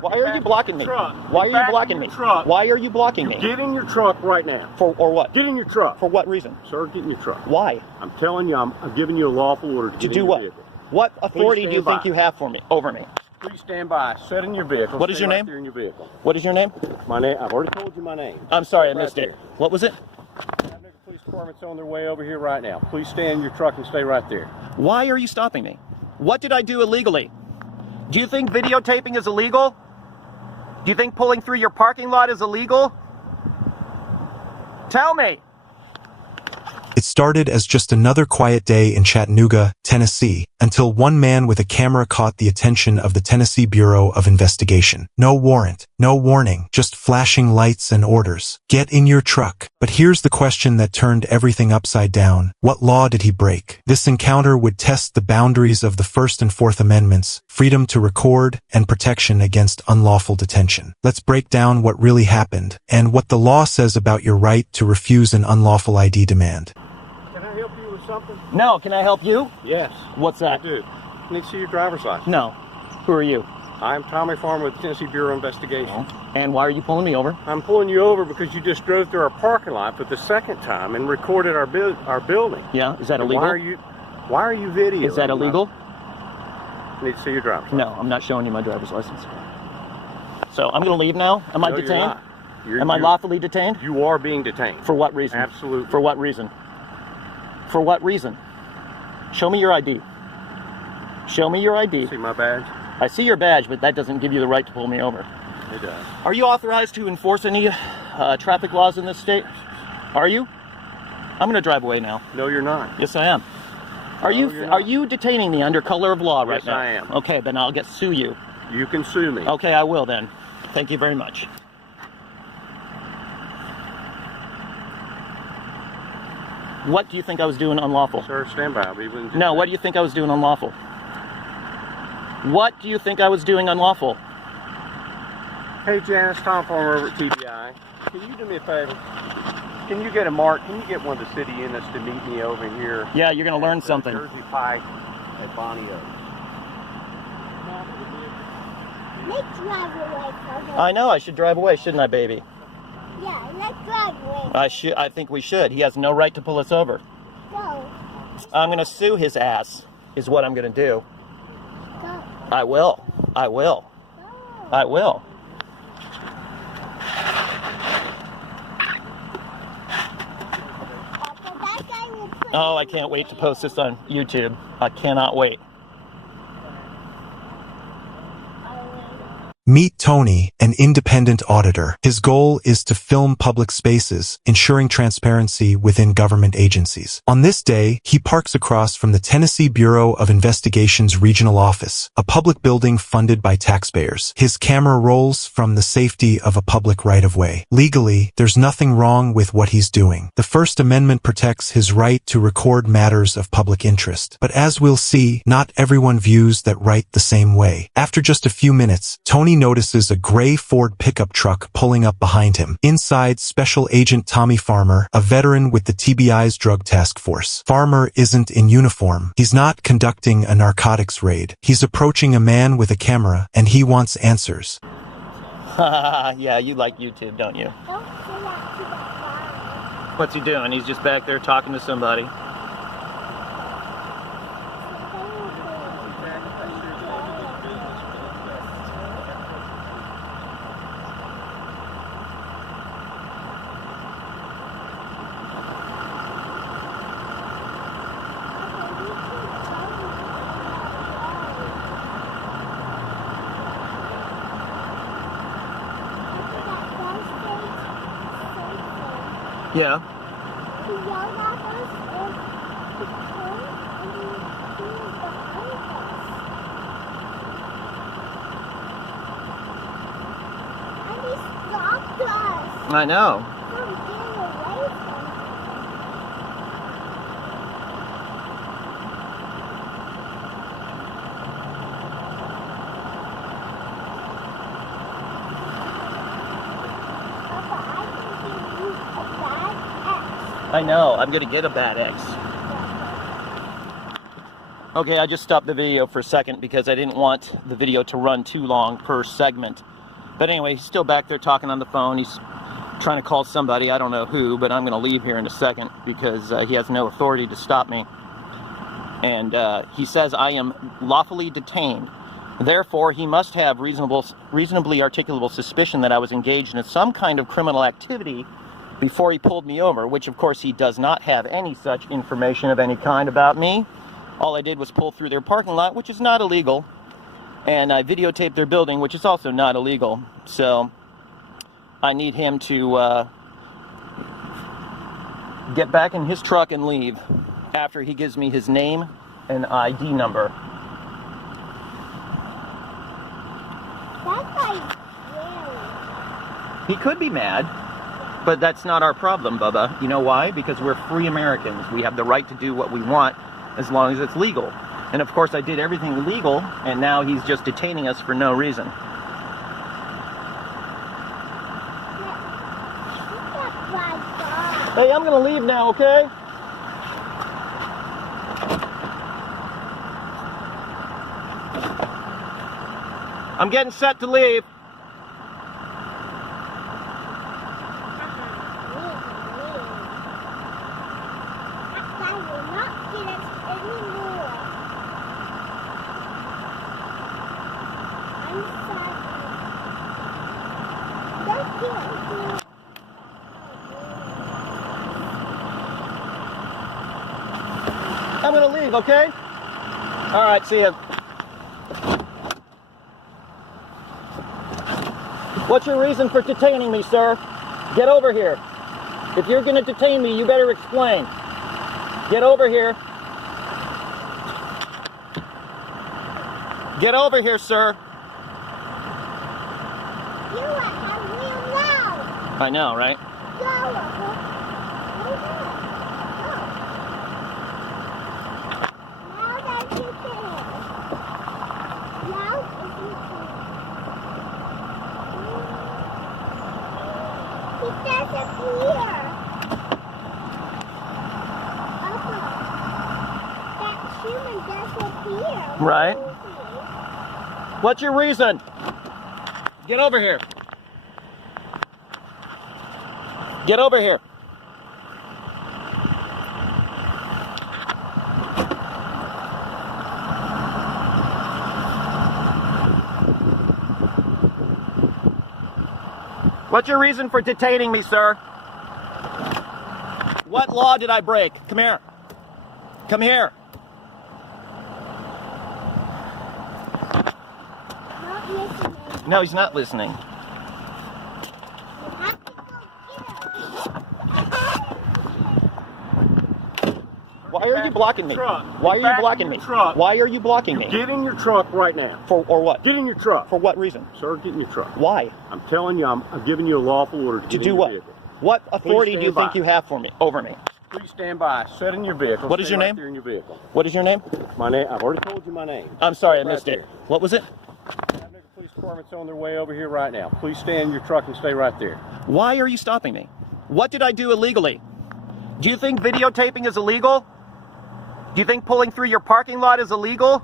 Why are you blocking me? Why are you blocking me? Why are you blocking me? Get in your truck right now. Or what? Get in your truck. For what reason? Sir, get in your truck. Why? I'm telling you, I'm giving you a lawful order to do what? What authority do you think you have for me? Over me? Please stand by. Sit in your vehicle. What is your name? There in your vehicle. What is your name? My name. I've already told you my name. I'm sorry, I missed it. What was it? Police department's on their way over here right now. Please stay in your truck and stay right there. Why are you stopping me? What did I do illegally? Do you think videotaping is illegal? Do you think pulling through your parking lot is illegal? Tell me. It started as just another quiet day in Chattanooga, Tennessee, until one man with a camera caught the attention of the Tennessee Bureau of Investigation. No warrant, no warning, just flashing lights and orders. Get in your truck. But here's the question that turned everything upside down. What law did he break? This encounter would test the boundaries of the First and Fourth Amendments, freedom to record, and protection against unlawful detention. Let's break down what really happened, and what the law says about your right to refuse an unlawful ID demand. Can I help you with something? No, can I help you? Yes. What's that? I do. I need to see your driver's license. No. Who are you? I'm Tommy Farmer with the Tennessee Bureau of Investigation. And why are you pulling me over? I'm pulling you over because you just drove through our parking lot for the second time and recorded our building. Yeah, is that illegal? Why are you videoing? Is that illegal? I need to see your driver's license. No, I'm not showing you my driver's license. So I'm going to leave now? Am I detained? Am I lawfully detained? You are being detained. For what reason? Absolutely. For what reason? For what reason? Show me your ID. Show me your ID. See my badge? I see your badge, but that doesn't give you the right to pull me over. It does. Are you authorized to enforce any traffic laws in this state? Are you? I'm going to drive away now. No, you're not. Yes, I am. Are you detaining me under color of law right now? Yes, I am. Okay, then I'll sue you. You can sue me. Okay, I will then. Thank you very much. What do you think I was doing unlawful? Sir, stand by. No, what do you think I was doing unlawful? What do you think I was doing unlawful? Hey, Janice, Tom Farmer over at TBI. Can you do me a favor? Can you get a mark? Can you get one of the city units to meet me over here? Yeah, you're going to learn something. Jersey Pike at Bonnie Oak. Let's drive away from I know, I should drive away, shouldn't I, baby? Yeah, let's drive away. I think we should. He has no right to pull us over. Go. I'm going to sue his ass, is what I'm going to do. Go. I will. I will. Go. I will. Papa, that guy will put Oh, I can't wait to post this on YouTube. I cannot wait. Meet Tony, an independent auditor. His goal is to film public spaces, ensuring transparency within government agencies. On this day, he parks across from the Tennessee Bureau of Investigation's regional office, a public building funded by taxpayers. His camera rolls from the safety of a public right-of-way. Legally, there's nothing wrong with what he's doing. The First Amendment protects his right to record matters of public interest. But as we'll see, not everyone views that right the same way. After just a few minutes, Tony notices a gray Ford pickup truck pulling up behind him. Inside, Special Agent Tommy Farmer, a veteran with the TBI's Drug Task Force. Farmer isn't in uniform. He's not conducting a narcotics raid. He's approaching a man with a camera, and he wants answers. Yeah, you like YouTube, don't you? Don't say that to that guy. What's he doing? He's just back there talking to somebody. Yeah. He yelled at us and he turned and he was behind us. And he stopped us I know. from getting away from him. Papa, I can give you a bad X. I know. I'm going to get a bad X. Okay, I just stopped the video for a second because I didn't want the video to run too long per segment. But anyway, he's still back there talking on the phone. He's trying to call somebody, I don't know who, but I'm going to leave here in a second because he has no authority to stop me. And he says I am lawfully detained. Therefore, he must have reasonably articulable suspicion that I was engaged in some kind of criminal activity before he pulled me over, which of course he does not have any such information of any kind about me. All I did was pull through their parking lot, which is not illegal, and I videotaped their building, which is also not illegal. So I need him to get back in his truck and leave after he gives me his name and ID number. That guy's scary. He could be mad, but that's not our problem, Bubba. You know why? Because we're free Americans. We have the right to do what we want as long as it's legal. And of course I did everything legal, and now he's just detaining us for no reason. Hey, I'm gonna leave now, okay? I'm getting set to leave. I'm gonna leave, okay? All right, see ya. What's your reason for detaining me, sir? Get over here. If you're gonna detain me, you better explain. Get over here. Get over here, sir. You are real loud. I know, right? Right. What's your reason? Get over here. Get over here. What's your reason for detaining me, sir? What law did I break? Come here. Come here. No, he's not listening. Why are you blocking me? Why are you blocking me? Why are you blocking me? Get in your truck right now. For or what? Get in your truck. For what reason? Sir, get in your truck. Why? I'm telling you, I'm giving you a lawful order to do what? Vehicle. What authority do you stand think you have for me? Over me? Please stand by. Sit in your vehicle. What is your name? There in your vehicle. What is your name? My name. I've already told you my name. I'm sorry, I Right missed there. it. What was it? Chattanooga Police Department's on their way over here right now. Please stay in your truck and stay right there. Why are you stopping me? What did I do illegally? Do you think videotaping is illegal? Do you think pulling through your parking lot is illegal?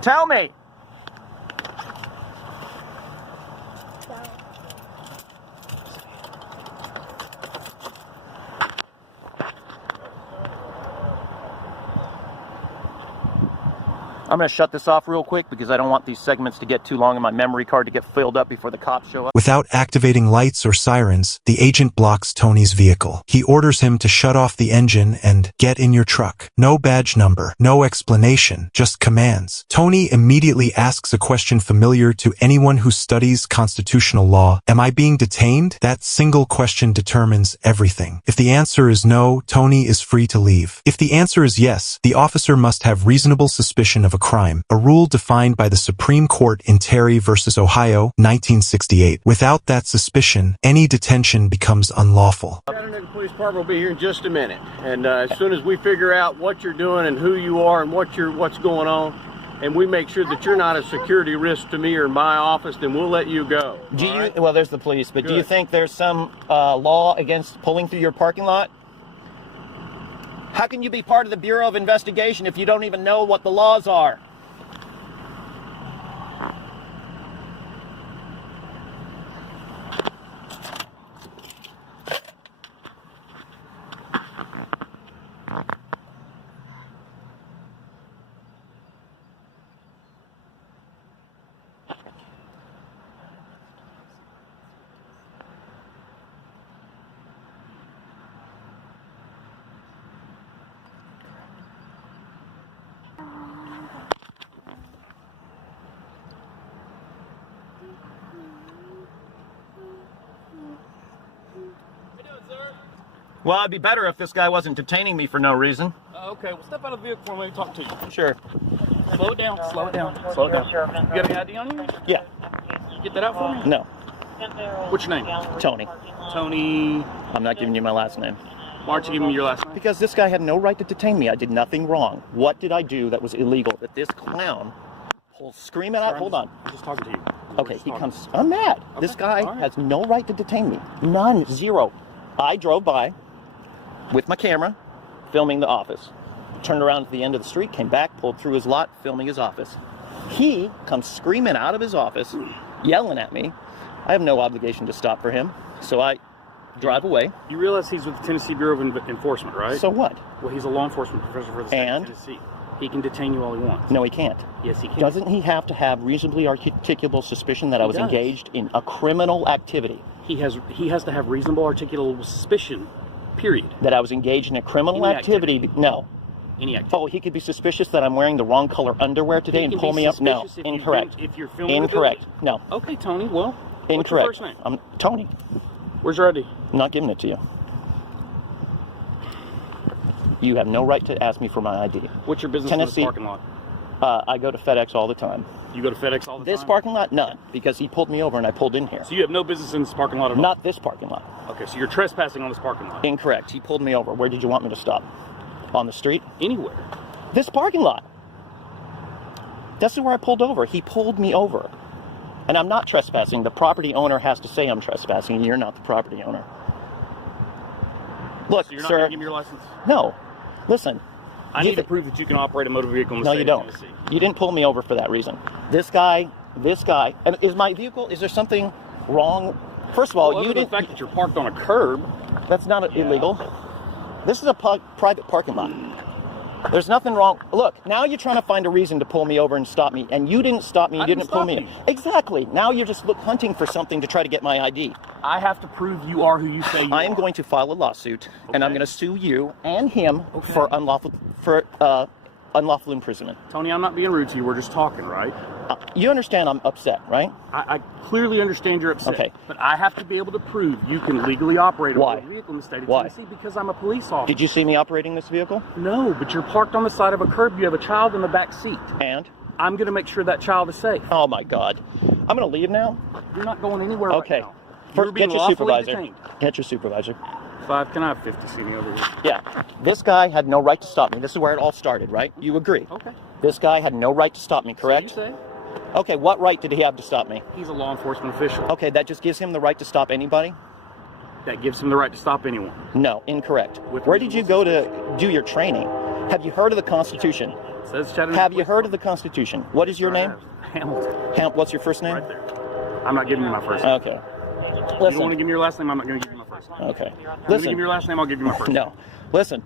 Tell me. I'm going to shut this off real quick because I don't want these segments to get too long and my memory card to get filled up before the cops show up. Without activating lights or sirens, the agent blocks Tony's vehicle. He orders him to shut off the engine and get in your truck. No badge number, no explanation, just commands. Tony immediately asks a question familiar to anyone who studies constitutional law. Am I being detained? That single question determines everything. If the answer is no, Tony is free to leave. If the answer is yes, the officer must have reasonable suspicion of a crime, a rule defined by the Supreme Court in Terry v. Ohio, 1968. Without that suspicion, any detention becomes unlawful. Chattanooga Police Department will be here in just a minute, and as soon as we figure out what you're doing and who you are and what's going on, and we make sure that you're not a security risk to me or my office, then we'll let you go. Do you? Right? Well, there's the police, but do you Good. think there's some law against pulling through your parking lot? How can you be part of the Bureau of Investigation if you don't even know what the laws are? Well, it'd be better if this guy wasn't detaining me for no reason. Okay, well, step out of the vehicle and let me talk to you. Sure. Slow it down, slow it down, slow it down. You got any ID on you? Yeah. Get that out for me? No. What's your name? Tony. Tony. I'm not giving you my last name. Why aren't you giving me your last name? Because this guy had no right to detain me. I did nothing wrong. What did I do that was illegal? That this clown pulls screaming out. Hold on. I'm just talking to you. Okay, he comes. I'm mad. Okay, This guy all right. has no right to detain me. None. Zero. I drove by with my camera, filming the office. Turned around at the end of the street, came back, pulled through his lot, filming his office. He comes screaming out of his office, yelling at me. I have no obligation to stop for him, so I drive away. You realize he's with the Tennessee Bureau of Enforcement, right? So what? Well, he's a law enforcement professor for the state And? of Tennessee. He can detain you all he wants. No, he can't. Yes, he can. Doesn't he have to have reasonably articulable suspicion that I was does. engaged in a criminal activity? He has to have reasonable articulable suspicion, period. That I was engaged in a criminal Any activity? No. Any activity. Oh, he could be suspicious that I'm wearing the wrong color underwear today He and can pull be me up? No. suspicious if you've Incorrect. been- if you're filming the Incorrect. building. No. Okay, Tony, well, Incorrect. what's your first name? I'm Tony. Where's your ID? I'm not giving it to you. You have no right to ask me for my ID. What's your business in Tennessee. this parking lot? I go to FedEx all the time. You go to FedEx all the This time? parking lot? None. Because he pulled me over and I pulled in here. So you have no business in this parking lot at all? Not this parking lot. Okay, so you're trespassing on this parking lot? Incorrect. He pulled me over. Where did you want me to stop? On the street? Anywhere. This parking lot. That's where I pulled over. He pulled me over. And I'm not trespassing. The property owner has to say I'm trespassing, and you're not the property owner. Look, So you're not sir. going to give me your license? No. Listen. I need to prove that you can operate a motor vehicle in the No, state you of don't. Tennessee. You didn't pull me over for that reason. This guy, and is my vehicle, is there something wrong? First of all, Well, you other than didn't, the fact that you're parked on a curb. that's not illegal. This is a private parking lot. There's nothing wrong. Look, now you're trying to find a reason to pull me over and stop me, and you didn't stop me, you I didn't didn't pull stop me you. in. Exactly. Now you're just hunting for something to try to get my ID. I have to prove you are who you say you are. I am going to file a lawsuit, and I'm Okay. going to sue you and him Okay. for unlawful imprisonment. Tony, I'm not being rude to you. We're just talking, right? You understand I'm upset, right? I clearly understand you're upset. Okay. But I have to be able to prove you can legally operate a Why? motor vehicle in the state of Why? Tennessee because I'm a police officer. Did you see me operating this vehicle? No, but you're parked on the side of a curb. You have a child in the back seat. And? I'm going to make sure that child is safe. Oh my God. I'm going to leave now? You're not going anywhere Okay. right now. First, You're being get your lawfully supervisor. detained. Get your supervisor. Can I have 50 seating over here? Yeah. This guy had no right to stop me. This is where it all started, right? You agree? Okay. This guy had no right to stop me, correct? So you say Okay, what right did he have to stop me? he's a law enforcement official. Okay, that just gives him the right to stop anybody? That gives him the right to stop anyone. No, incorrect. With Where did you go reasonable to do your training? Have you heard of the Constitution? It says Chattanooga Have you Police heard of the Constitution? What is your name? Hamilton. What's your first name? Right there. I'm not giving you my first name. Okay. You don't want to Listen. give me your last name, I'm not going to give you my first name. Okay. You want to give Listen. me your last name, I'll give you my first name. No. Listen.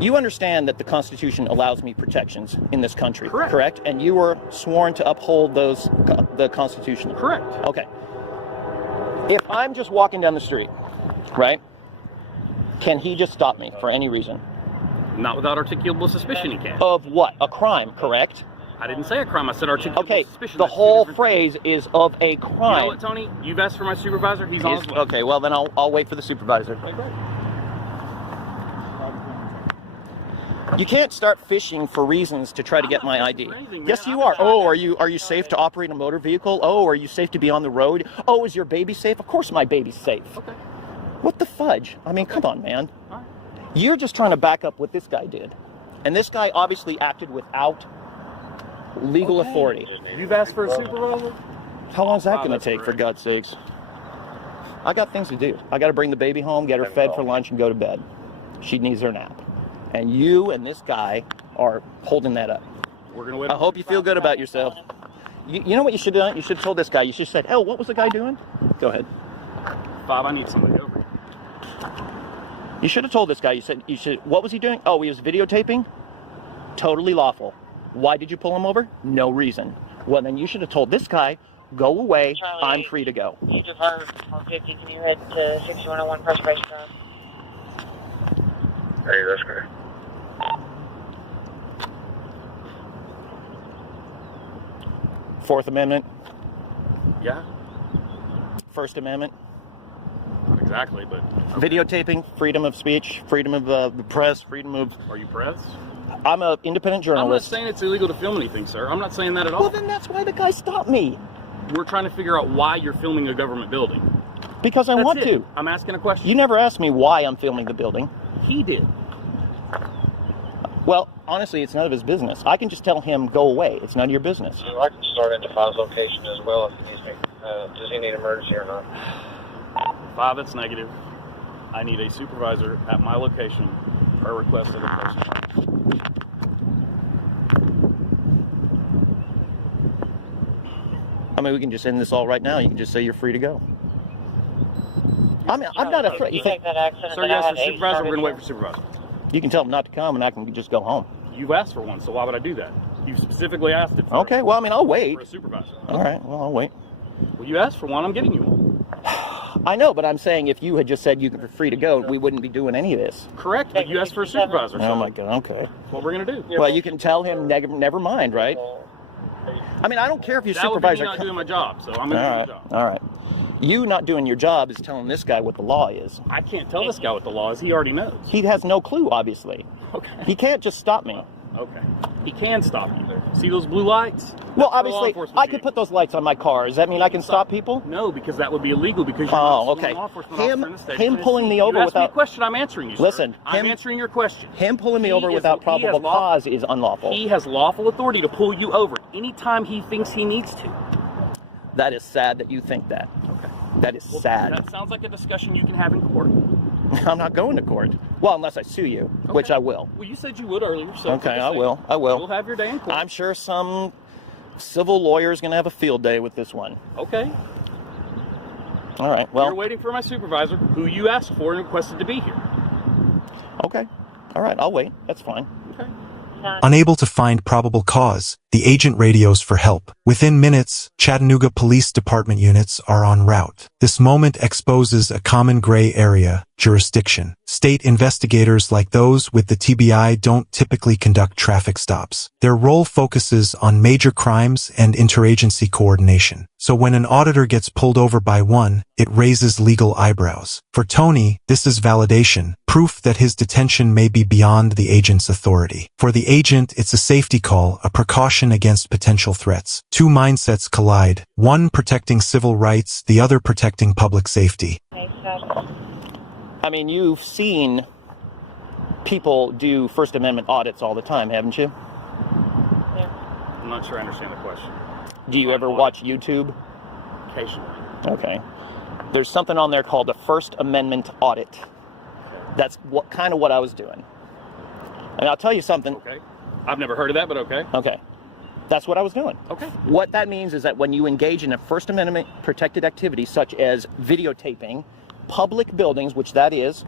You understand that the Constitution allows me protections in this country, Correct. And you were sworn to uphold the Constitution. Correct. Okay. If I'm just walking down the street, right? Can he just stop me for any reason? Not without articulable suspicion he can. Of what? A crime, correct? I didn't say a crime, I said articulable Okay, suspicion. the That's two whole different phrase is of a things. You know crime. what, Tony? You've asked for my supervisor, he's on his way. Okay, well then I'll wait for the supervisor. Okay, great. You can't start fishing for reasons to try to get my ID. anything, man. Yes, you are. Oh, are you safe to operate a motor vehicle? Oh, are you safe to be on the road? Oh, is your baby safe? Of course my baby's safe. Okay. What the fudge? I mean, come on, man. All right. You're just trying to back up what this guy did. And this guy obviously acted without legal authority. You've asked for a supervisor? How long is that going to that's take, for great. God's sakes? I got things to do. I got to bring the baby home, get her fed for lunch, and go to bed. She needs her nap. And you and this guy are holding that up. We're going to wait. I hope you feel good about yourself. You know what you should have done? You should have told this guy. You should have said, "Oh, what was the guy doing?" Go ahead. Bob, I need somebody over here. You should have told this guy. You should. What was he doing? Oh, he was videotaping. Totally lawful. Why did you pull him over? No reason. Well, then you should have told this guy, "Go away. I'm free to go." You depart on 50. Can you head to 6101 Preservation Drive? Hey, that's great. Fourth Amendment. Yeah? First Amendment. I exactly, but Videotaping, freedom of speech, freedom of the press, freedom of... are you press? I'm an independent I'm not journalist. saying it's illegal to film anything, sir. I'm not saying that at all. Well, then that's why the guy stopped me. We're trying to figure out why you're filming a government building. Because I That's want it. to. I'm asking a question. You never asked me why I'm filming the building. He did. Well, honestly, it's none of his business. I can just tell him, go away. It's none of your business. I can start into 5's location as well if he needs me. Does he need emergency or not? 5, it's negative. I need a supervisor at my location per request of the person. I mean, we can just end this all right now. You can just say you're free to go. I mean, I'm not afraid. You You think take that accident Sir, that you I asked had for supervisor, we're going to wait for 8 supervisor. you can tell him not to come, and I can just go home. You've asked for one, so why would I do that? You specifically asked it for, Okay. Well, I mean, I'll wait. for a supervisor. All right. Well, I'll wait. Well, you asked for one, I'm getting you one. I know, but I'm saying if you had just said you were free to go, we wouldn't be doing any of this. Correct, but you asked for a supervisor. Oh So my God. Okay. that's what we're going to do. Well, you can tell him never mind, right? I mean, I don't care if your That would be me supervisor. not doing my job, so I'm All going to do my right. job. All right. You not doing your job is telling this guy what the law is. I can't tell this guy what the law is. He already knows. He has no clue, obviously. Okay. He can't just stop me. Okay. He can stop you. See those blue lights? Well, That's the law obviously, enforcement I could vehicle. put those lights on my car. Does that mean I can stop people? No, because that would be illegal because you're Oh, not a okay. law enforcement Him- officer in the state of him pulling Tennessee. me over You asked me a without- question, I'm answering you, sir. Listen, I'm him- answering your question. Him pulling me He over is- without he probable has law- cause is unlawful. He has lawful authority to pull you over anytime he thinks he needs to. That is sad that you think that. Okay. That is Well, sad. that sounds like a discussion you can have in court. I'm not going to court. Well, unless I sue you, which I will. Well, you said you would earlier, so Okay, just I say will. I will. You'll have your day in court. I'm sure some civil lawyer is going to have a field day with this one. Okay. All right. You're Well, waiting for my supervisor, who you asked for and requested to be here. okay. All right. I'll wait. That's fine. Okay. Unable to find probable cause, the agent radios for help. Within minutes, Chattanooga Police Department units are en route. This moment exposes a common gray area, jurisdiction. State investigators like those with the TBI don't typically conduct traffic stops. Their role focuses on major crimes and interagency coordination. So when an auditor gets pulled over by one, it raises legal eyebrows. For Tony, this is validation, proof that his detention may be beyond the agent's authority. For the agent, it's a safety call, a precaution against potential threats. Two mindsets collide, one protecting civil rights, the other protecting public safety. I mean, you've seen people do First Amendment audits all the time, haven't you? I'm not sure I understand the question. Do you ever watch YouTube? Occasionally. Okay. There's something on there called a First Amendment audit. That's kind of what I was doing. And I'll tell you something. Okay. I've never heard of that, but okay. Okay. That's what I was doing. Okay. What that means is that when you engage in a First Amendment protected activity, such as videotaping public buildings, which that is,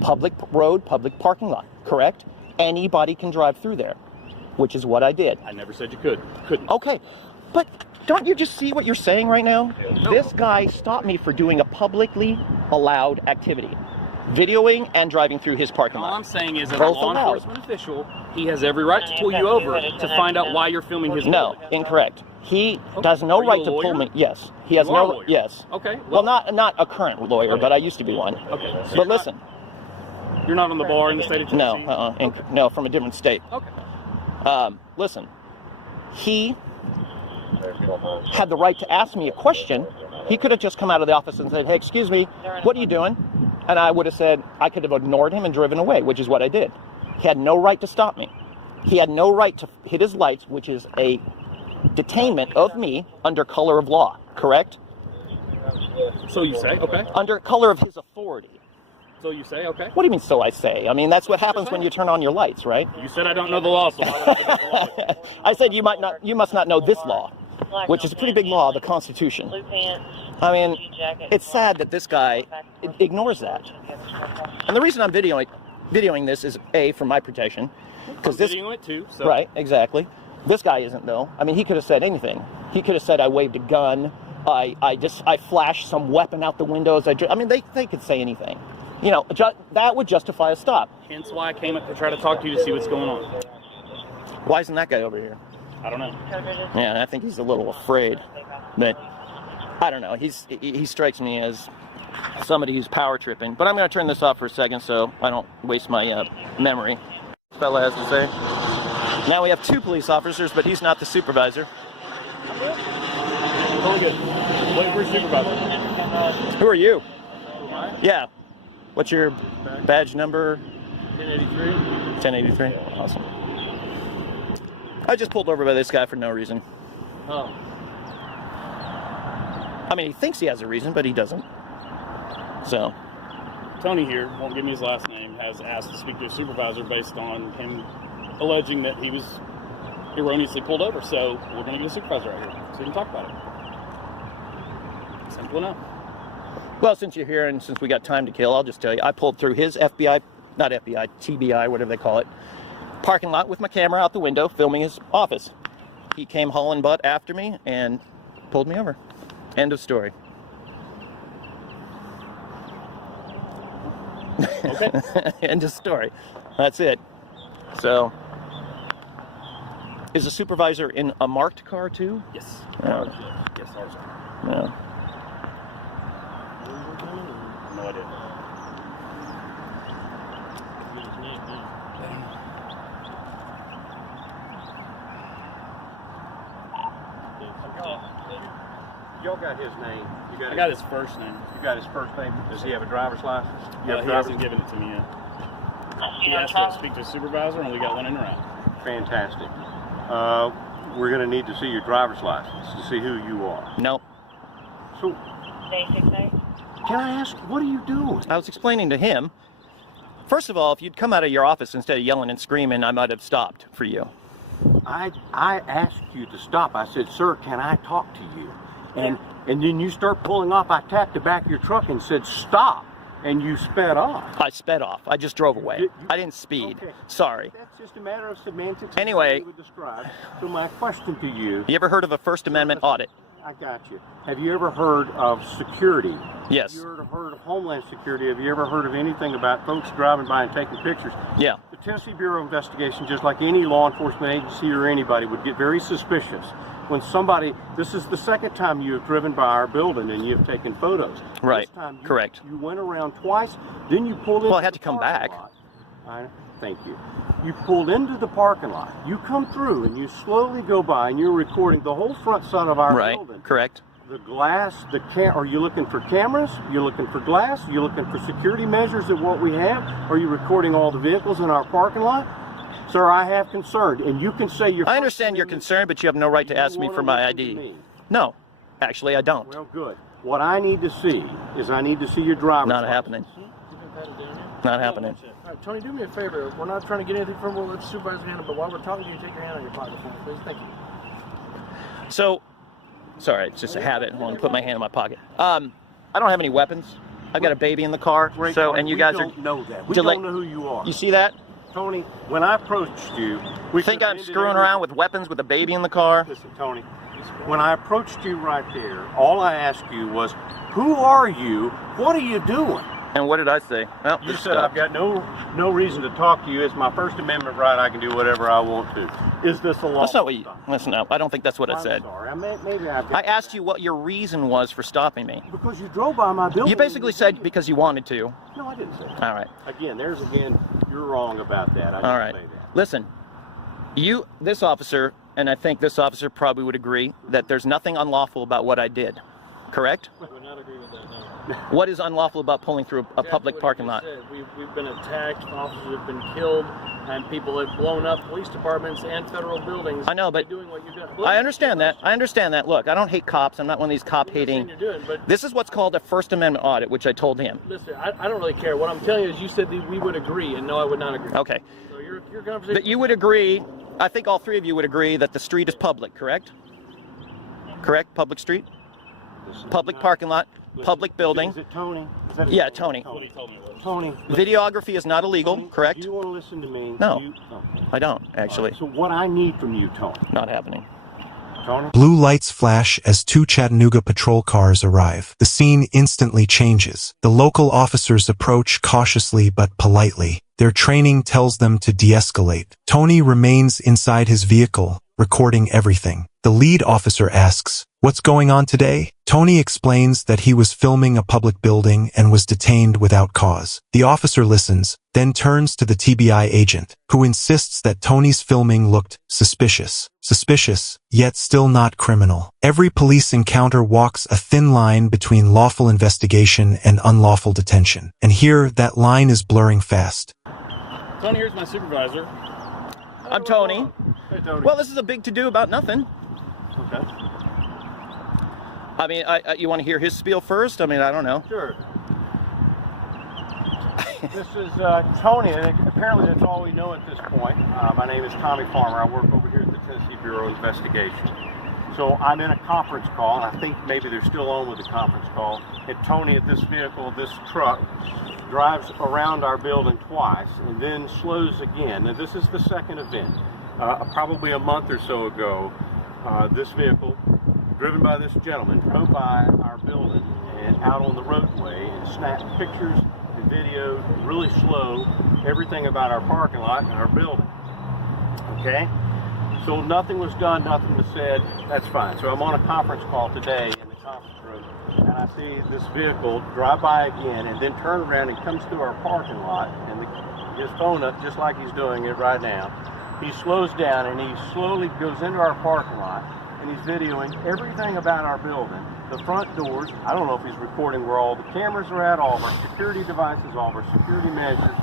public road, public parking lot, correct? Anybody can drive through there, which is what I did. I never said you couldn't. Okay, but don't you just see what you're saying right now? No. This guy stopped me for doing a publicly allowed activity, videoing and driving through his parking All I'm lot. saying is, as a Both law allowed. enforcement official, he has every right to pull you over to find out why you're filming his No, building. incorrect. He Okay. has no Are you right a to pull lawyer? me. Yes, he has You are a no. lawyer? Yes. Okay. Well, not a current lawyer, Okay. but I used to be one. Okay. So But listen, you're not on the bar in the state of no, Tennessee? no, from a different state. Okay. Listen, he had the right to ask me a question. He could have just come out of the office and said, "Hey, excuse me, what are you doing?" And I would have said, I could have ignored him and driven away, which is what I did. He had no right to stop me. He had no right to hit his lights, which is a detainment of me under color of law, correct? So you say, okay. Under color of his authority. So you say, okay. What do you mean, so I say? I mean, that's what happens when you turn on your lights, right? You said I don't know the law, so why would I forget the law with you? I said you must not know this law, which is a pretty big law, the Constitution. Blue pants, I mean, jean jacket, it's sad that this guy ignores that. And the reason I'm videoing this is A, for my protection. I'm videoing it too, so. Right, exactly. This guy isn't, though. I mean, he could have said anything. He could have said I waved a gun, I flashed some weapon out the windows. I mean, they could say anything. You know, that would justify a stop. Hence why I came up to try to talk to you to see what's going on. Why isn't that guy over here? I don't know. Yeah, I think he's a little afraid. But I don't know. He strikes me as somebody who's power tripping. But I'm going to turn this off for a second so I don't waste my memory. This fella has to say. Now we have 2 police officers, but he's not the supervisor. Totally good. Wait for supervisor. Who are you? Yeah. What's your badge number? 1083. 1083. Awesome. I just pulled over by this guy for no reason. Oh. I mean, he thinks he has a reason, but he doesn't. So. Tony here, won't give me his last name, has asked to speak to a supervisor based on him alleging that he was erroneously pulled over. So we're going to get a supervisor out here so we can talk about it. Simple enough. Well, since you're here and since we got time to kill, I'll just tell you, I pulled through his TBI, whatever they call it, parking lot with my camera out the window filming his office. He came hauling butt after me and pulled me over. End of story. Okay. End of story. That's it. So, is the supervisor in a marked car too? Yes. Oh. Yes, ours. No. No idea. Y'all got his name. I got his first name. You got his first name. Does he have a driver's license? You have a He driver's hasn't given it to me yet. He asked to speak to a supervisor, and we got one in route. Fantastic. We're going to need to see your driver's license to see who you are. Nope. So, can I ask, what are you doing? I was explaining to him. First of all, if you'd come out of your office instead of yelling and screaming, I might have stopped for you. I asked you to stop. I said, sir, can I talk to you? And then you start pulling off. I tapped the back of your truck and said, stop. And you sped off. I sped off. I just drove away. I didn't speed. Okay. Sorry. That's just a matter of semantics. Anyway. You would describe. So my question to you. You ever heard of a First Amendment audit? I got you. Have you ever heard of security? Yes. Have you ever heard of Homeland Security? Have you ever heard of anything about folks driving by and taking pictures? Yeah. The Tennessee Bureau of Investigation, just like any law enforcement agency or anybody, would get very suspicious when somebody, this is the second time you have driven by our building and you have taken photos. Right. This time Correct. You went around twice, then you pulled in. Well, I had to come back. Thank you. You pulled into the parking lot. You come through and you slowly go by and you're recording the whole front side of our building. Right. Correct. The glass, are you looking for cameras? You're looking for glass? You're looking for security measures at what we have? Are you recording all the vehicles in our parking lot? Sir, I have concern, and you can say you're... I understand your concern, but you have no right to ask me for my ID. No, actually, I don't. Well, good. What I need to see is I need to see your driver's Not license. happening. Not happening. All right, Tony, do me a favor. We're not trying to get anything from the supervisor's hand, but while we're talking to you, take your hand on your pocket for me, please. Thank you. So, sorry, it's just a habit. I want to put my hand in my pocket. I don't have any weapons. I've got a baby in the car. Great, So, Tony. and you We guys don't are... know that. We to don't know who you are. You see that? Tony, when I approached you... we Think could have I'm ended screwing every- around with weapons with a baby in the car? Listen, Tony, when I approached you right there, all I asked you was, who are you? What are you doing? And what did I say? Well, You just said, stop. I've got no reason to talk to you. It's my First Amendment right. I can do whatever I want to. Is this a law? That's not what you... Listen, no, I don't think that's what I I'm said. sorry. Maybe I've I asked you what your reason was for stopping me. Because you drove by my building. You basically said because you wanted to. No, I didn't say that. All right. Again, you're wrong about that. I All didn't right. say that. Listen, this officer, and I think this officer probably would agree, that there's nothing unlawful about what I did. Correct? I would not agree with that, no. What is unlawful about pulling through a public parking lot? We've been attacked, officers have been killed, and people have blown up police departments and federal buildings. I know, but doing what you've done. I understand that. I understand that. Look, I don't hate cops. I'm not one of these cop-hating... You're doing, but This is what's called a First Amendment audit, which I told him. listen, I don't really care. What I'm telling you is you said that we would agree, and no, I would not agree. Okay. So your conversation... That you would agree, I think all three of you would agree that the street is public, correct? Correct? Public street? Public parking lot? Public building? Is it Tony? Is that Yeah, Tony. Tony. Videography is not illegal, Tony, correct? Do you want to listen to me? No. I don't, actually. So what I need from you, Tony. Not happening. Tony? Blue lights flash as 2 Chattanooga patrol cars arrive. The scene instantly changes. The local officers approach cautiously but politely. Their training tells them to de-escalate. Tony remains inside his vehicle, recording everything. The lead officer asks, "What's going on today?" Tony explains that he was filming a public building and was detained without cause. The officer listens, then turns to the TBI agent, who insists that Tony's filming looked suspicious. Suspicious, yet still not criminal. Every police encounter walks a thin line between lawful investigation and unlawful detention. And here, that line is blurring fast. Tony, here's my supervisor. I'm Tony. Hey, Tony. Well, this is a big to-do about nothing. Okay. I mean, you want to hear his spiel first? I mean, I don't know. Sure. This is Tony, and apparently that's all we know at this point. My name is Tommy Farmer. I work over here at the Tennessee Bureau of Investigation. So I'm in a conference call, and I think maybe they're still on with the conference call. And Tony, at this vehicle, this truck, drives around our building twice and then slows again. Now, this is the second event. Probably a month or so ago, this vehicle, driven by this gentleman, drove by our building and out on the roadway and snapped pictures and videos, really slow, everything about our parking lot and our building. Okay? So nothing was done, nothing was said. That's fine. So I'm on a conference call today in the conference room, and I see this vehicle drive by again and then turn around and comes through our parking lot, and his phone up just like he's doing it right now. He slows down and he slowly goes into our parking lot, and he's videoing everything about our building, the front doors. I don't know if he's recording where all the cameras are at, all of our security devices, all of our security measures.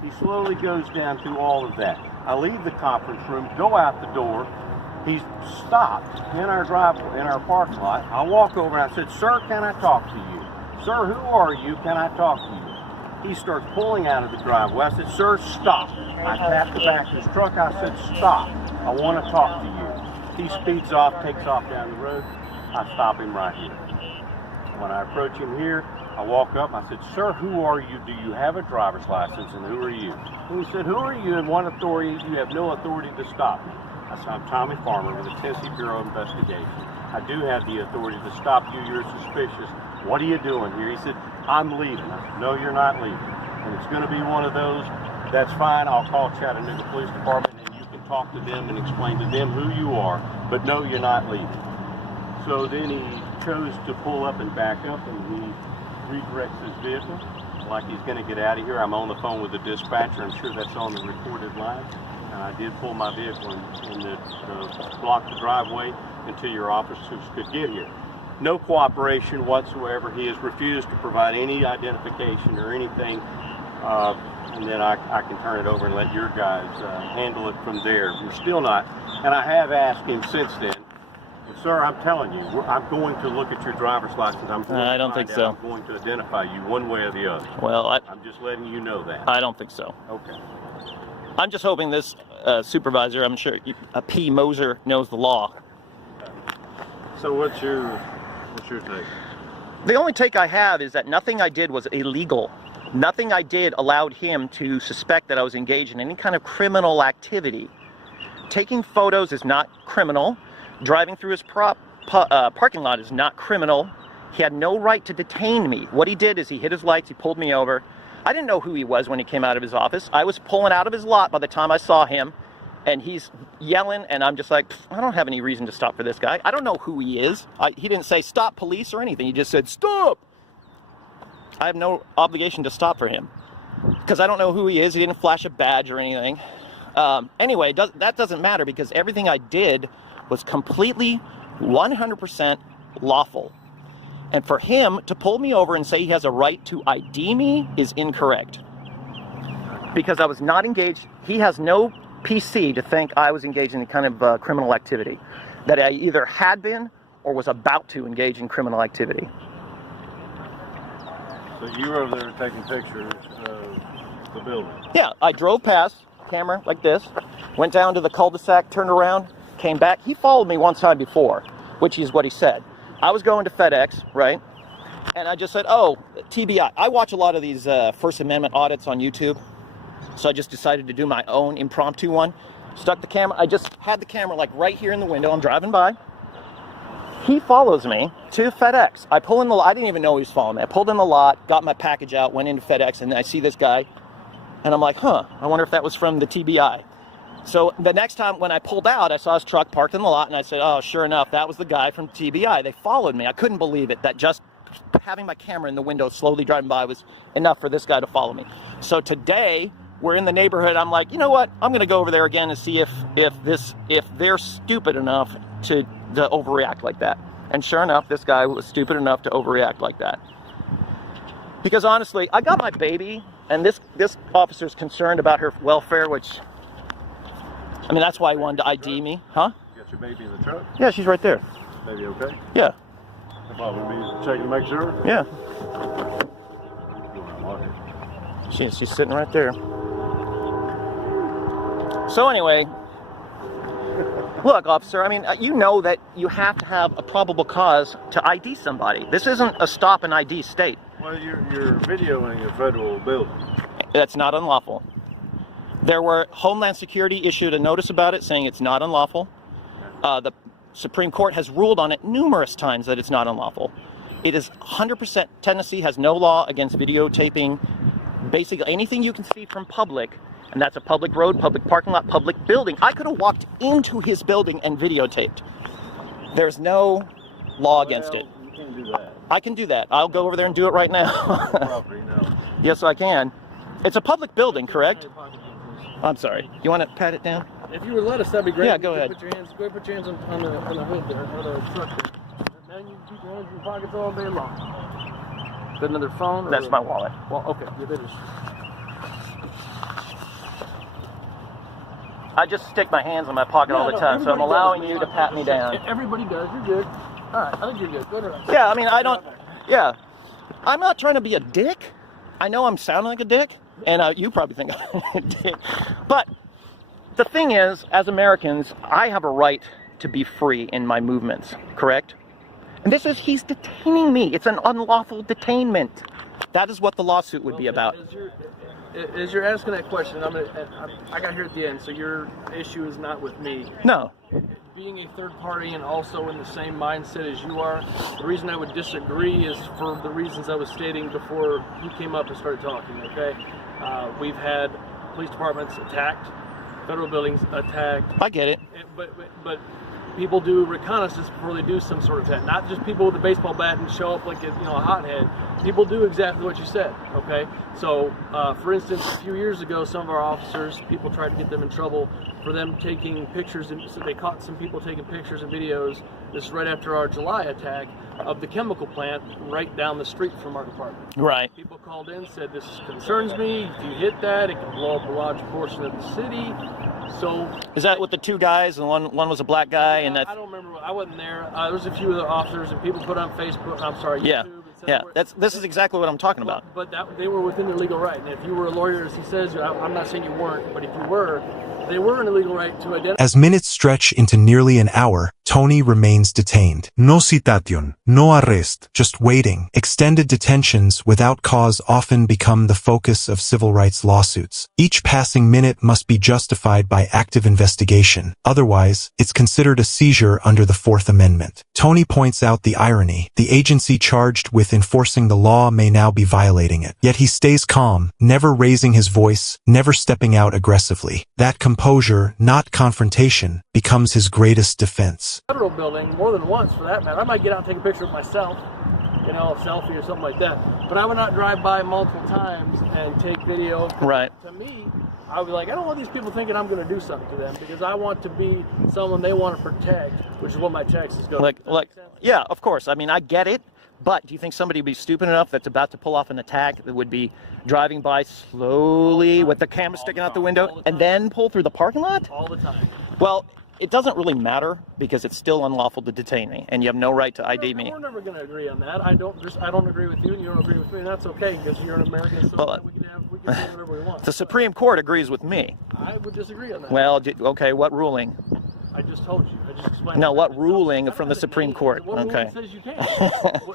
He slowly goes down through all of that. I leave the conference room, go out the door. He's stopped in our driveway, in our parking lot. I walk over and I said, "Sir, can I talk to you? Sir, who are you? Can I talk to you?" He starts pulling out of the driveway. I said, "Sir, stop." I tapped the back of his truck. I said, "Stop. I want to talk to you." He speeds off, takes off down the road. I stop him right here. When I approach him here, I walk up. I said, "Sir, who are you? Do you have a driver's license, and who are you?" And he said, "Who are you, and what authority? You have no authority to stop me." I said, "I'm Tommy Farmer with the Tennessee Bureau of Investigation. I do have the authority to stop you. You're suspicious. What are you doing here?" He said, "I'm leaving." I said, "No, you're not leaving. And it's going to be one of those. That's fine. I'll call Chattanooga Police Department, and you can talk to them and explain to them who you are. But no, you're not leaving." So then he chose to pull up and back up, and he redirects his vehicle like he's going to get out of here. I'm on the phone with the dispatcher. I'm sure that's on the recorded line. And I did pull my vehicle and block the driveway until your officers could get here. No cooperation whatsoever. He has refused to provide any identification or anything. And then I can turn it over and let your guys handle it from there. We're still not. And I have asked him since then, "Sir, I'm telling you, I'm going to look at your driver's license. I don't think so. I'm going to identify you one way or the other." Well, I'm just letting you know that. I don't think so. Okay. I'm just hoping this supervisor, I'm sure P. Moser, knows the law. So what's your take? The only take I have is that nothing I did was illegal. Nothing I did allowed him to suspect that I was engaged in any kind of criminal activity. Taking photos is not criminal. Driving through his parking lot is not criminal. He had no right to detain me. What he did is he hit his lights, he pulled me over. I didn't know who he was when he came out of his office. I was pulling out of his lot by the time I saw him, and he's yelling, and I'm just like, I don't have any reason to stop for this guy. I don't know who he is. He didn't say stop police or anything. He just said stop. I have no obligation to stop for him because I don't know who he is. He didn't flash a badge or anything. Anyway, that doesn't matter because everything I did was completely 100% lawful. And for him to pull me over and say he has a right to ID me is incorrect. Because I was not engaged. He has no PC to think I was engaged in any kind of criminal activity. That I either had been or was about to engage in criminal activity. So you were over there taking pictures of the building? Yeah, I drove past, camera like this, went down to the cul-de-sac, turned around, came back. He followed me one time before, which is what he said. I was going to FedEx, right? And I just said, oh, TBI. I watch a lot of these First Amendment audits on YouTube. So I just decided to do my own impromptu one. Stuck the camera. I just had the camera like right here in the window. I'm driving by. He follows me to FedEx. I pull in the lot. I didn't even know he was following me. I pulled in the lot, got my package out, went into FedEx, and I see this guy. And I'm like, huh, I wonder if that was from the TBI. So the next time when I pulled out, I saw his truck parked in the lot, and I said, oh, sure enough, that was the guy from TBI. They followed me. I couldn't believe it, that just having my camera in the window slowly driving by was enough for this guy to follow me. So today, we're in the neighborhood. I'm like, you know what? I'm going to go over there again and see if they're stupid enough to overreact like that. And sure enough, this guy was stupid enough to overreact like that. Because honestly, I got my baby, and this officer's concerned about her welfare, which, I mean, that's why he wanted to ID me. Huh? You got your baby in the truck? Yeah, she's right there. Baby okay? Yeah. I'll probably be checking to make sure. Yeah. You wanna unlock it? She's sitting right there. So anyway, look, officer, I mean, you know that you have to have a probable cause to ID somebody. This isn't a stop and ID state. Well, you're videoing a federal building. That's not unlawful. There were Homeland Security issued a notice about it saying it's not unlawful. The Supreme Court has ruled on it numerous times that it's not unlawful. It is 100%, Tennessee has no law against videotaping basically anything you can see from public, and that's a public road, public parking lot, public building. I could have walked into his building and videotaped. There's no law against it. You can't do that. I can do that. I'll go over there and do it right now. Property, no. Yes, I can. It's a public building, correct? I'm sorry. You want to pat it down? If you would let us, that'd be great. Yeah, go ahead. Put your hands on the hood there, or the truck there. And then you keep your hands in your pockets all day long. Is that another phone? That's my wallet. Well, okay. You better. I just stick my hands in my pocket all the time, so I'm allowing you to pat me down. Everybody does. You're good. All right, I think you're good. Go ahead. Yeah, I mean, I don't. Yeah, I'm not trying to be a dick. I know I'm sounding like a dick, and you probably think I'm a dick. But the thing is, as Americans, I have a right to be free in my movements, correct? And this is, he's detaining me. It's an unlawful detainment. That is what the lawsuit would be about. As you're asking that question, I got here at the end, so your issue is not with me. No. Being a third party and also in the same mindset as you are, the reason I would disagree is for the reasons I was stating before you came up and started talking, okay? We've had police departments attacked, federal buildings attacked. I get it. But people do reconnaissance before they do some sort of attack. Not just people with a baseball bat and show up like a hothead. People do exactly what you said, okay? So, for instance, a few years ago, some of our officers, people tried to get them in trouble for them taking pictures, and so they caught some people taking pictures and videos. This is right after our July attack of the chemical plant right down the street from our department. Right. People called in, said, this concerns me. If you hit that, it can blow up a large portion of the city. So is that with the two guys, and one was a black guy, and that? I don't remember. I wasn't there. There was a few other officers, and people put on Facebook. I'm sorry, yeah, YouTube. Yeah. This is exactly what I'm talking about. But they were within their legal right. And if you were a lawyer, as he says, I'm not saying you weren't, but if you were, they were in a legal right to identify. As minutes stretch into nearly an hour, Tony remains detained. No citación, no arrest, just waiting. Extended detentions without cause often become the focus of civil rights lawsuits. Each passing minute must be justified by active investigation. Otherwise, it's considered a seizure under the Fourth Amendment. Tony points out the irony. The agency charged with enforcing the law may now be violating it. Yet he stays calm, never raising his voice, never stepping out aggressively. That composure, not confrontation, becomes his greatest defense. Federal building more than once, for that matter. I might get out and take a picture of myself, a selfie or something like that. But I would not drive by multiple times and take video. Right. To me, I would be like, I don't want these people thinking I'm going to do something to them, because I want to be someone they want to protect, which is what my text is going to like, yeah, of course. I mean, I get it. But do you think somebody would be stupid enough that's about to pull off an attack that would be driving by slowly with the camera sticking out the window and then pull through the parking lot? All the time. Well, it doesn't really matter because it's still unlawful to detain me, and you have no right to ID me. We're never going to agree on that. I don't agree with you, and you don't agree with me, and that's okay, because you're an American, so we can do whatever we want. The Supreme Court agrees with me. I would disagree on that. Well, okay, what ruling? I just told you. I just explained. No, what ruling from the Supreme Court? What okay. ruling says you can't?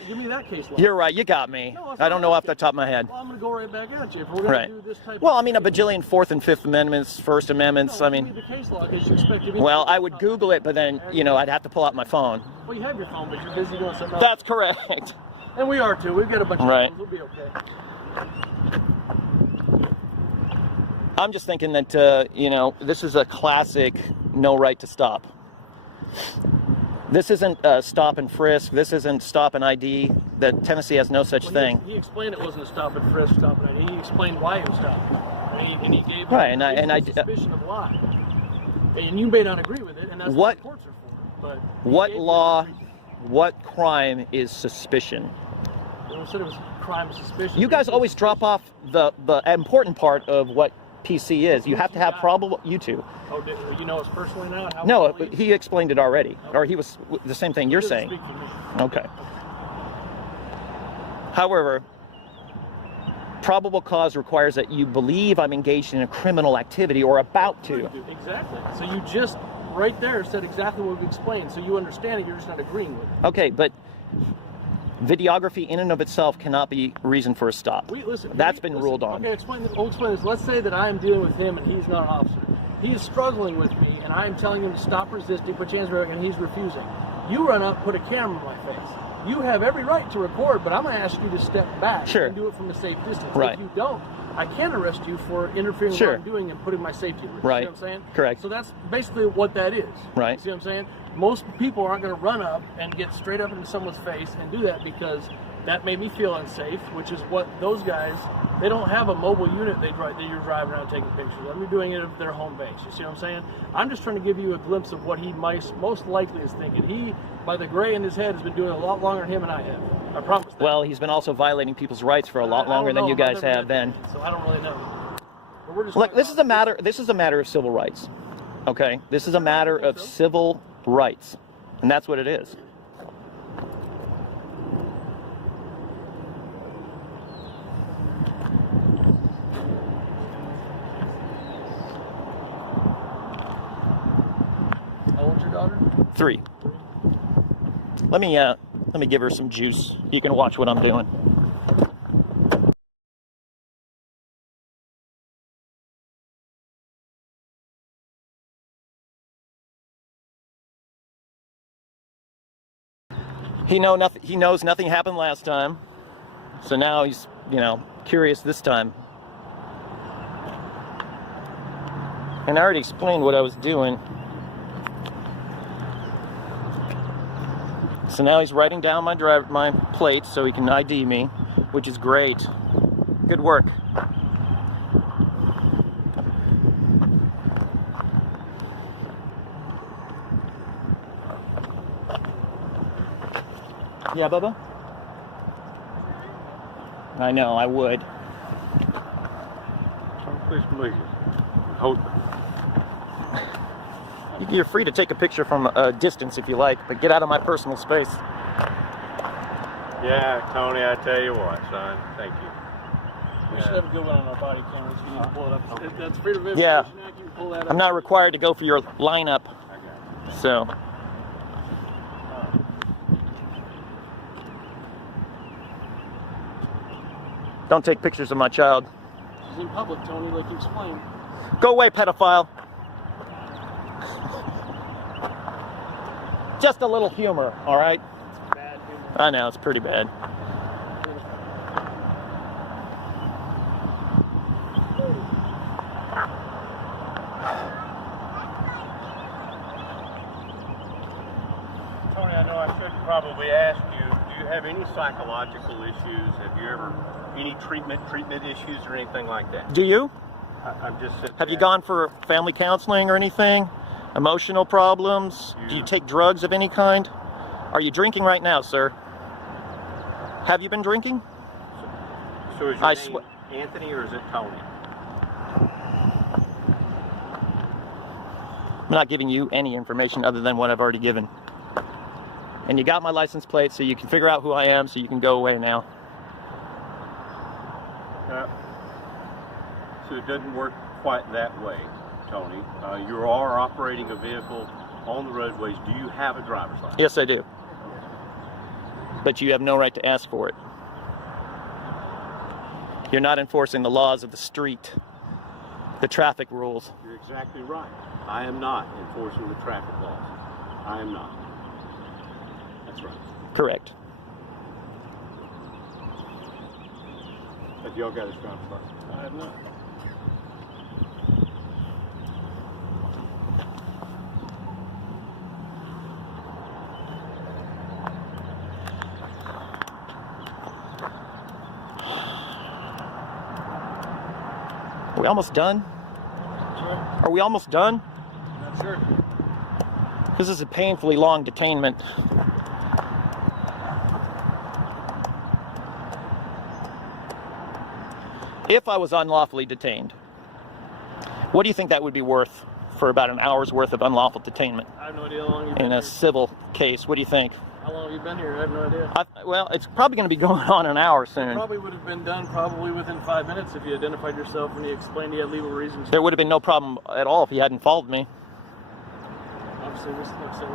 Give me that case law. You're right. You got me. No, I don't know off the top of my head. Well, I'm going to go right back at you. If we're going to do this type well, I mean, a bajillion Fourth and Fifth Amendments, First Amendments. No, I mean. The case law, you expect to be well, I would Google it, but then I'd have to pull out my phone. Well, you have your phone, but you're busy doing something else. That's correct. And we are too. We've got a bunch of phones. We'll be okay. I'm just thinking that, you know, this is a classic no right to stop. This isn't stop and frisk. This isn't stop and ID. That Tennessee has no such thing. He explained it wasn't a stop and frisk, stop and ID. He explained why he was stopped. And he gave right, him I suspicion of why. And you may not agree with it, and that's what the courts are for. But what law, what crime is suspicion? Well, said it was crime of suspicion. You guys always drop off the important part of what PC is. You have to have probable. You two. Oh, you know us personally now? How no, he explained it already, or he was the same thing you're saying. Speak for me. Okay. However, probable cause requires that you believe I'm engaged in a criminal activity or about to. Exactly. So you just right there said exactly what we've explained. So you understand it. You're just not agreeing with it. Okay, but videography in and of itself cannot be reason for a stop. That's been ruled on. Okay, we'll explain this. Let's say that I am dealing with him and he's not an officer. He is struggling with me and I am telling him to stop resisting, put your hands back, and he's refusing. You run up, put a camera in my face. You have every right to record, but I'm going to ask you to step back and do it from a safe distance. Right. If you don't, I can arrest you for interfering with what I'm doing and putting my safety at risk. Right. You know what I'm saying? Correct. So that's basically what that is. Right. You see what I'm saying? Most people aren't going to run up and get straight up into someone's face and do that because that made me feel unsafe, which is what those guys, they don't have a mobile unit that you're driving around taking pictures of. They're doing it at their home base. You see what I'm saying? I'm just trying to give you a glimpse of what he most likely is thinking. He, by the gray in his head, has been doing it a lot longer than him and I have. I promise that. Well, he's been also violating people's rights for a lot longer than you guys have then. So I don't really know. But we're just look, this is a matter of civil rights. Okay? This is a matter of civil rights. And that's what it is. How old's your daughter? 3. Let me give her some juice. You can watch what I'm doing. He knows nothing happened last time. So now he's, you know, curious this time. And I already explained what I was doing. So now he's writing down my plates so he can ID me, which is great. Good work. Yeah, Bubba? I know, I would. Please believe you. Hold. You're free to take a picture from a distance if you like, but get out of my personal space. Yeah, Tony, I tell you what, son. Thank you. We should have a good one on our body cameras. You need to pull it up. If that's Freedom of Yeah. Information Act, you can pull that up. I'm not required to go for your lineup. So. Don't take pictures of my child. She's in public, Tony, like you explained. Go away, pedophile. Just a little humor, all right? It's bad humor. I know, it's pretty bad. Tony, I know I should probably ask you, do you have any psychological issues? Have you ever, any treatment issues or anything like that? Do you? I'm just sitting Have you there. gone for family counseling or anything? Emotional problems? Do you take drugs of any kind? Are you drinking right now, sir? Have you been drinking? So is your name Anthony or is it Tony? I'm not giving you any information other than what I've already given. And you got my license plate, so you can figure out who I am, so you can go away now. So it doesn't work quite that way, Tony. You are operating a vehicle on the roadways. Do you have a driver's license? Yes, I do. But you have no right to ask for it. You're not enforcing the laws of the street, the traffic rules. You're exactly right. I am not enforcing the traffic laws. I am not. That's right. Correct. Have y'all got his driver's license? I have not. Are we almost done? Sure. Are we almost done? Not sure. This is a painfully long detainment. If I was unlawfully detained, what do you think that would be worth for about an hour's worth of unlawful detainment I have no idea how long you've been in a here. civil case? What do you think? How long have you been here? I have no idea. Well, it's probably going to be going on an hour soon. Probably would have been done probably within 5 minutes if you identified yourself and you explained you had legal reasons. There would have been no problem at all if you hadn't followed me. Obviously, we're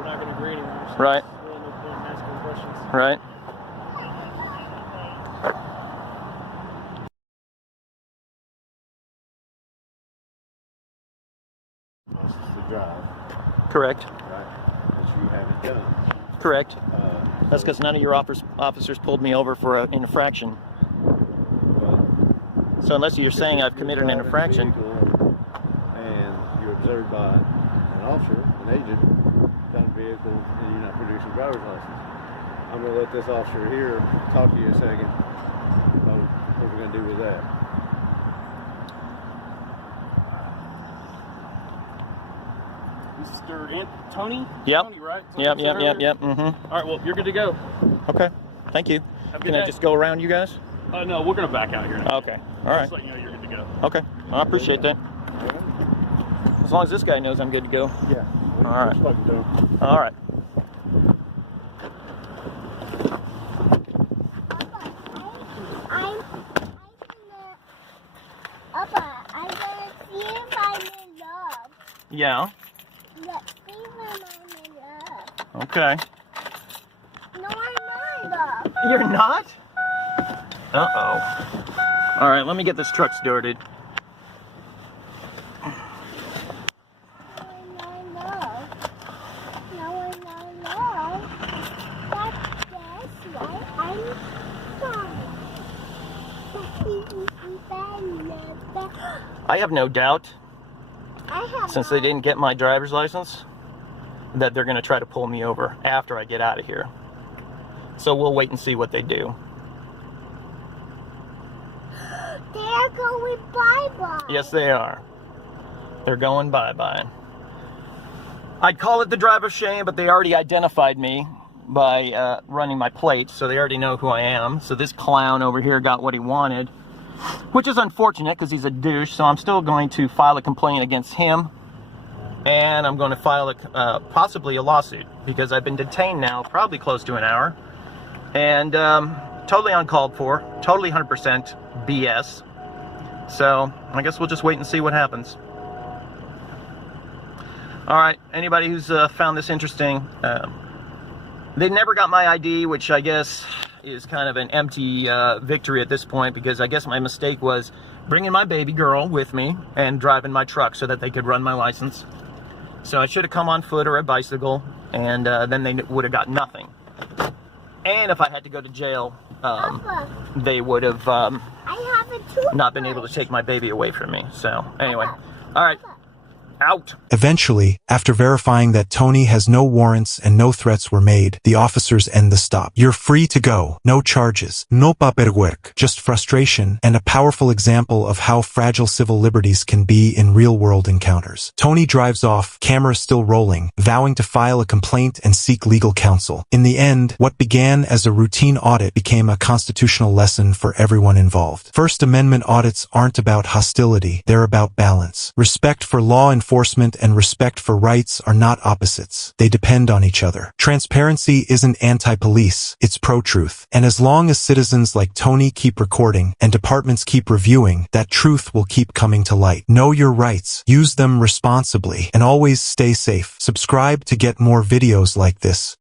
not going to agree anymore. So Right. there's really no point in asking questions. Right? This is the drive, Correct. right? Which you haven't done. Correct. That's because none of your officers pulled me over for an infraction. But So unless you're saying I've you're committed an driving a infraction. vehicle and you're observed by an officer, an agent, down the vehicle, and you're not producing a driver's license. I'm going to let this officer here talk to you a second about what we're going to do with that. Mr. Tony? Yep. Tony, right? Yep. Mm-hmm. All right, well, you're good to go. Okay. Thank you. Have a good Can I day. just go around you guys? No, we're going to back out here now. Okay. All right. Just letting you know you're good to go. Okay. I appreciate that. As long as this guy knows I'm good to go. Yeah. All right. Spoken to him. All right. I'm gonna see if I'm in love. Yeah. Let's see if I'm in love. Okay. No, I'm not in love. You're not? Uh-oh. All right, let me get this truck started. No, I'm not in love. No, I'm not in love. That's right. I'm sorry. I have no doubt, I have since they didn't get my driver's license, that they're going to try to pull me over after I get out of here. So we'll wait and see what they do. They're going bye-bye. Yes, they are. They're going bye-bye. I'd call it the driver's shame, but they already identified me by running my plates, so they already know who I am. So this clown over here got what he wanted, which is unfortunate because he's a douche. So I'm still going to file a complaint against him, and I'm going to file possibly a lawsuit because I've been detained now probably close to an hour, and totally uncalled for, totally 100% BS. So I guess we'll just wait and see what happens. All right, anybody who's found this interesting, they never got my ID, which I guess is kind of an empty victory at this point, because I guess my mistake was bringing my baby girl with me and driving my truck so that they could run my license. So I should have come on foot or a bicycle, and then they would have got nothing. And if I had to go to jail, Papa, they would have I have a toothbrush. not been able to take my baby away from me. So anyway, Papa, all right, Papa. out. Eventually, after verifying that Tony has no warrants and no threats were made, the officers end the stop. You're free to go. No charges. No paperwork. Just frustration and a powerful example of how fragile civil liberties can be in real-world encounters. Tony drives off, camera still rolling, vowing to file a complaint and seek legal counsel. In the end, what began as a routine audit became a constitutional lesson for everyone involved. First Amendment audits aren't about hostility. They're about balance. Respect for law enforcement and respect for rights are not opposites. They depend on each other. Transparency isn't anti-police, it's pro-truth. And as long as citizens like Tony keep recording and departments keep reviewing, that truth will keep coming to light. Know your rights, use them responsibly, and always stay safe. Subscribe to get more videos like this.